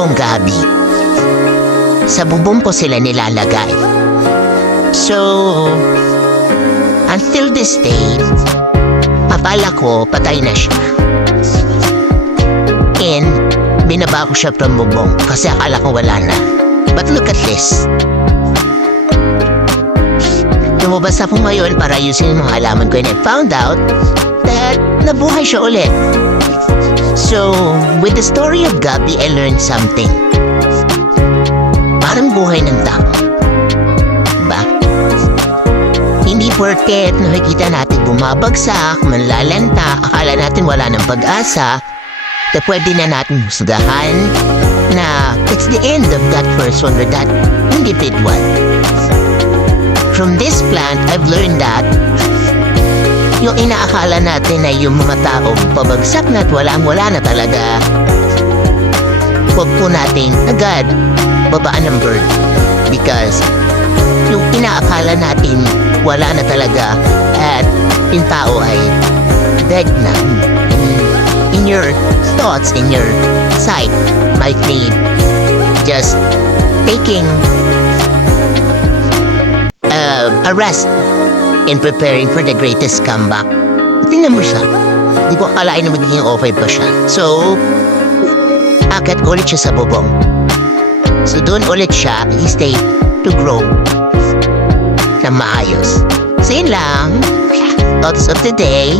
kong gabi. Sa bubong ko sila nilalagay. So, until this day, akala ko patay na siya. And binaba ko siya from bubong kasi akala ko wala na. But look at this. Lumabas ako ngayon para ayusin yung mga halaman ko and I found out that nabuhay siya ulit. So, with the story of Gabi, I learned something. Parang buhay ng tao. Diba? Hindi porket nakikita natin bumabagsak, manlalanta, akala natin wala ng pag-asa, na pwede na natin husgahan na it's the end of that person or that individual. From this plant, I've learned that yung inaakala natin na yung mga tao pabagsak na at wala na talaga, huwag po nating agad babaan ng bird. Because yung inaakala natin wala na talaga at yung tao ay dead na. In your thoughts, in your sight, might need just taking a rest in preparing for the greatest comeback. Tingnan mo siya. Di ko akalain na magiging okay pa siya. So, akit ulit siya sa bubong. So, doon ulit siya i-stay to grow na maayos. So, yun lang. Thoughts of the day.